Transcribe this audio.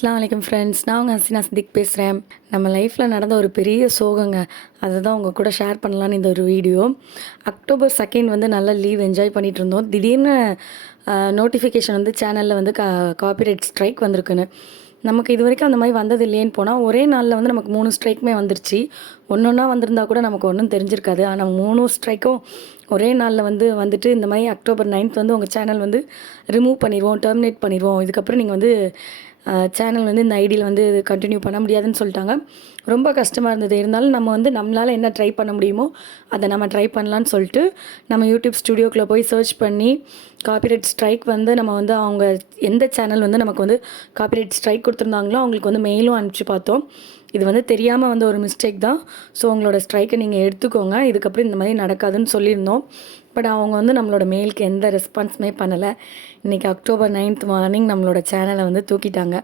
அஸ்ஸலாமு அலைக்கும் ஃப்ரெண்ட்ஸ். நான் உங்கள் ஹசீனா சித்திக் பேசுகிறேன். நம்ம லைஃப்பில் நடந்த ஒரு பெரிய சோகங்க. அதை தான் உங்கள் கூட ஷேர் பண்ணலான்னு இந்த ஒரு வீடியோ. அக்டோபர் 2 வந்து நல்லா லீவ் என்ஜாய் பண்ணிகிட்டு இருந்தோம். திடீர்னு நோட்டிஃபிகேஷன் வந்து சேனலில் வந்து காப்பிரைட் ஸ்ட்ரைக் வந்திருக்குன்னு. நமக்கு இது வரைக்கும் அந்த மாதிரி வந்தது இல்லையேன்னு போனால் ஒரே நாளில் வந்து நமக்கு 3 ஸ்ட்ரைக்குமே வந்துருச்சு. ஒன்றா வந்திருந்தா கூட நமக்கு ஒன்றும் தெரிஞ்சிருக்காது. ஆனால் 3 ஸ்ட்ரைக்கும் ஒரே நாளில் வந்துட்டு இந்த மாதிரி அக்டோபர் 9 வந்து உங்கள் சேனல் வந்து ரிமூவ் பண்ணிடுவோம், டெர்மினேட் பண்ணிடுவோம். இதுக்கப்புறம் நீங்கள் வந்து சேனல் வந்து இந்த ஐடியில் வந்து கண்டினியூ பண்ண முடியாதுன்னு சொல்லிட்டாங்க. ரொம்ப கஷ்டமாக இருந்தது. இருந்தாலும் நம்ம வந்து நம்மளால் என்ன ட்ரை பண்ண முடியுமோ அதை நம்ம ட்ரை பண்ணலான்னு சொல்லிட்டு நம்ம யூடியூப் ஸ்டுடியோக்குள்ளே போய் சர்ச் பண்ணி காப்பிரைட் ஸ்ட்ரைக் வந்து நம்ம வந்து அவங்க எந்த சேனல் வந்து நமக்கு வந்து காப்பிரைட் ஸ்ட்ரைக் கொடுத்துருந்தாங்களோ அவங்களுக்கு வந்து மெயிலும் அனுப்பிச்சு பார்த்தோம். இது வந்து தெரியாமல் வந்து ஒரு மிஸ்டேக் தான். ஸோ உங்களோட ஸ்ட்ரைக்கை நீங்கள் எடுத்துக்கோங்க, இதுக்கப்புறம் இந்த மாதிரி நடக்காதுன்னு சொல்லியிருந்தோம். பட் அவங்க வந்து நம்மளோட மெயிலுக்கு எந்த ரெஸ்பான்ஸுமே பண்ணலை. இன்றைக்கி அக்டோபர் 9 மார்னிங் நம்மளோட சேனலை வந்து தூக்கிட்டாங்க.